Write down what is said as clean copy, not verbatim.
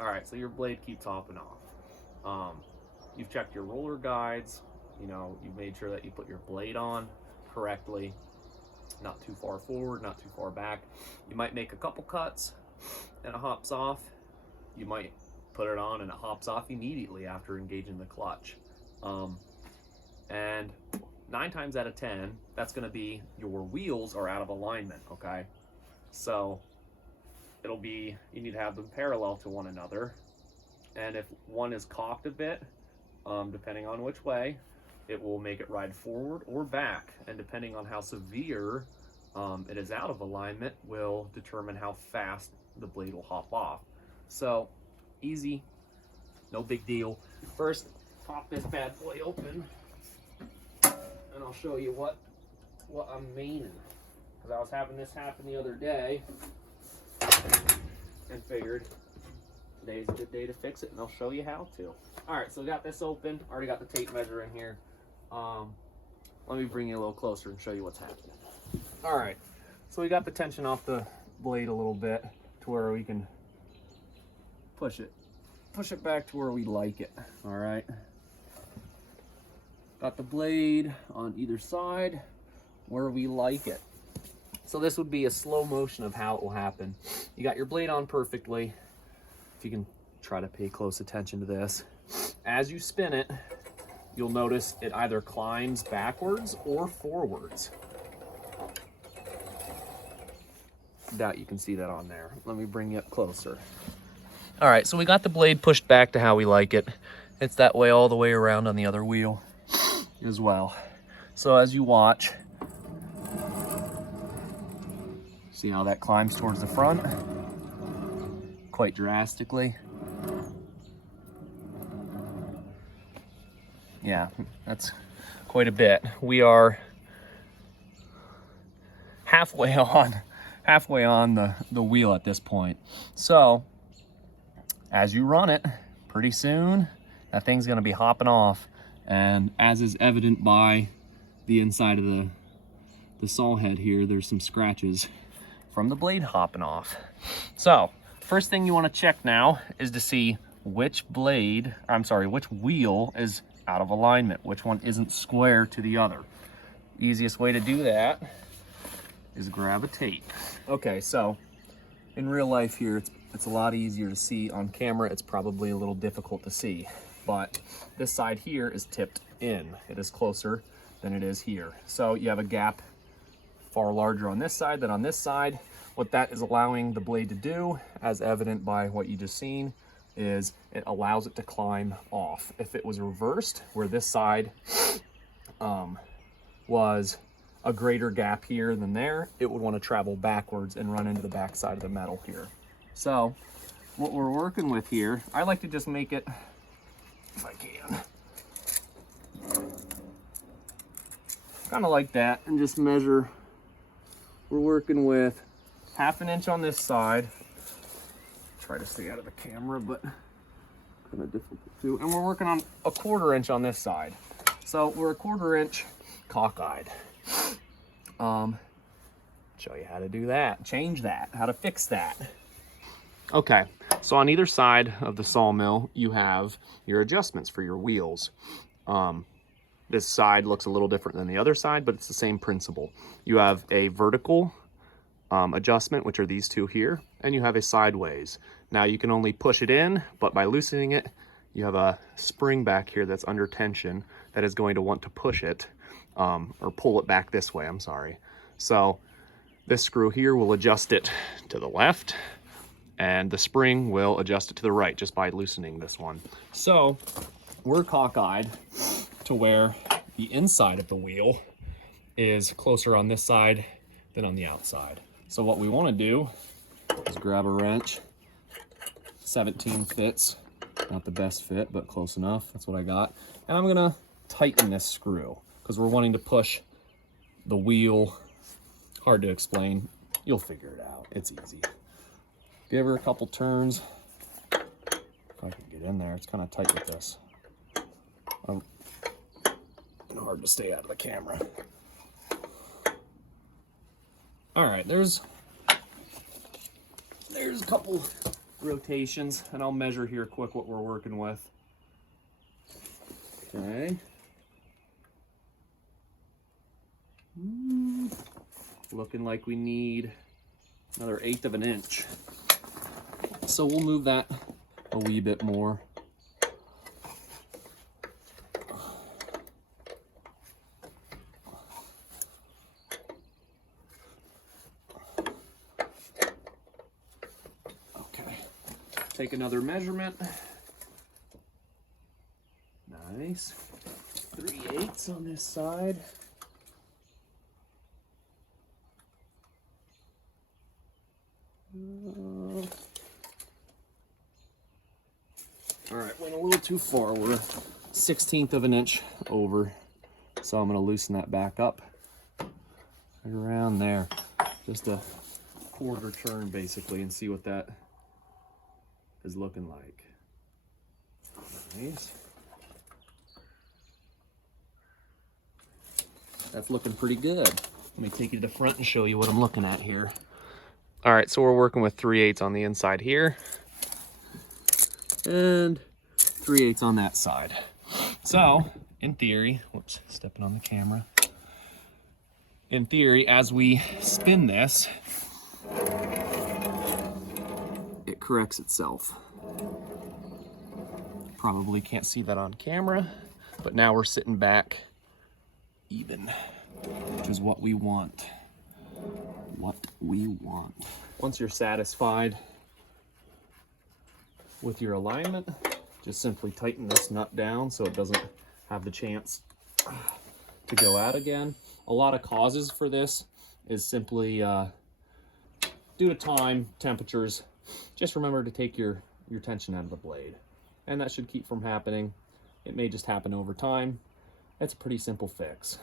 All right, so your blade keeps hopping off. You've checked your roller guides, you know, you've made sure that you put your blade on correctly, not too far forward, not too far back. You might make a couple cuts and it hops off. You might put it on and it hops off immediately after engaging the clutch. And 9 times out of 10, that's gonna be your wheels are out of alignment, okay? So it'll be, you need to have them parallel to one another. And if one is cocked a bit, depending on which way, it will make it ride forward or back. And depending on how severe it is out of alignment will determine how fast the blade will hop off. So easy, no big deal. First, pop this bad boy open and I'll show you what I'm meaning. Because I was having this happen the other day and figured today's a good day to fix it, and I'll show you how to. All right, so we got this open. Already got the tape measure in here. Let me bring you a little closer and show you what's happening. All right, so we got the tension off the blade a little bit to where we can push it back to where we like it. All right, got the blade on either side where we like it. So this would be a slow motion of how it will happen. You got your blade on perfectly. If you can try to pay close attention to this. As you spin it, you'll notice it either climbs backwards or forwards. That you can see that on there. Let me bring you up closer. All right, so we got the blade pushed back to how we like it. It's that way all the way around on the other wheel as well. So as you watch, see how that climbs towards the front quite drastically. Yeah, that's quite a bit. We are halfway on the wheel at this point. So as you run it, pretty soon that thing's gonna be hopping off, and as is evident by the inside of the saw head here, there's some scratches from the blade hopping off. So first thing you want to check now is to see which wheel is out of alignment, which one isn't square to the other. Easiest way to do that is grab a tape. Okay, so in real life here, it's a lot easier to see. On camera, it's probably a little difficult to see, but this side here is tipped in. It is closer than it is here. So you have a gap far larger on this side than on this side. What that is allowing the blade to do, as evident by what you just seen, is it allows it to climb off. If it was reversed, where this side was a greater gap here than there, it would want to travel backwards and run into the back side of the metal here. So what we're working with here, I like to just make it, if I can, kind of like that, and just measure. We're working with 1/2 inch on this side. Try to stay out of the camera, but kind of difficult too. And we're working on 1/4 inch on this side. So we're 1/4 inch cockeyed. Show you how to do that, change that, how to fix that. Okay, so on either side of the sawmill, you have your adjustments for your wheels. This side looks a little different than the other side, but it's the same principle. You have a vertical adjustment, which are these two here, and you have a sideways. Now you can only push it in, but by loosening it, you have a spring back here that's under tension that is going to want to push it, or pull it back this way, I'm sorry. So this screw here will adjust it to the left, and the spring will adjust it to the right just by loosening this one. So we're cockeyed to where the inside of the wheel is closer on this side than on the outside. So what we want to do is grab a wrench. 17 fits, not the best fit, but close enough. That's what I got. And I'm gonna tighten this screw because we're wanting to push the wheel. Hard to explain. You'll figure it out. It's easy. Give her a couple turns. If I can get in there, it's kind of tight with this. Hard to stay out of the camera. All right, there's a couple rotations, and I'll measure here quick what we're working with. Okay. Looking like we need another 1/8 of an inch. So we'll move that a wee bit more. Okay, take another measurement. Nice. 3/8 on this side. All right, went a little too far. We're 1/16 of an inch over. So I'm gonna loosen that back up right around there. Just a quarter turn basically, and see what that is looking like. Nice. That's looking pretty good. Let me take you to the front and show you what I'm looking at here. All right, so we're working with 3/8 on the inside here and 3/8 on that side. So in theory, whoops, stepping on the camera. In theory, as we spin this, it corrects itself. Probably can't see that on camera, but now we're sitting back even, which is what we want. What we want. Once you're satisfied with your alignment, just simply tighten this nut down so it doesn't have the chance to go out again. A lot of causes for this is simply due to time, temperatures. Just remember to take your tension out of the blade, and that should keep from happening. It may just happen over time. It's a pretty simple fix.